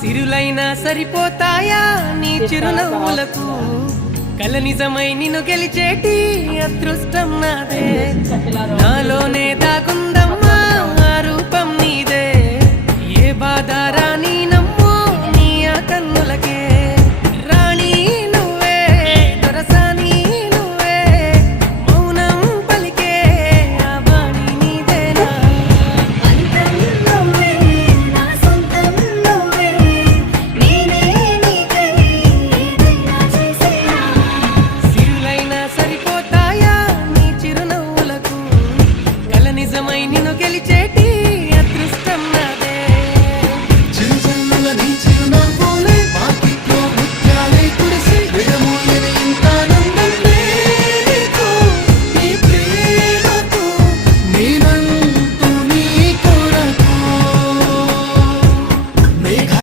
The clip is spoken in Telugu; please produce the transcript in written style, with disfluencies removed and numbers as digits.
సిరులైనా సరిపోతాయా నీ చిరునవ్వులకు కల నిజమై నిన్ను గెలిచేటి అదృష్టం నాదే నాలోనే దాగుందమ్మా ఆ రూపం నీదే ఏ బాధ రాని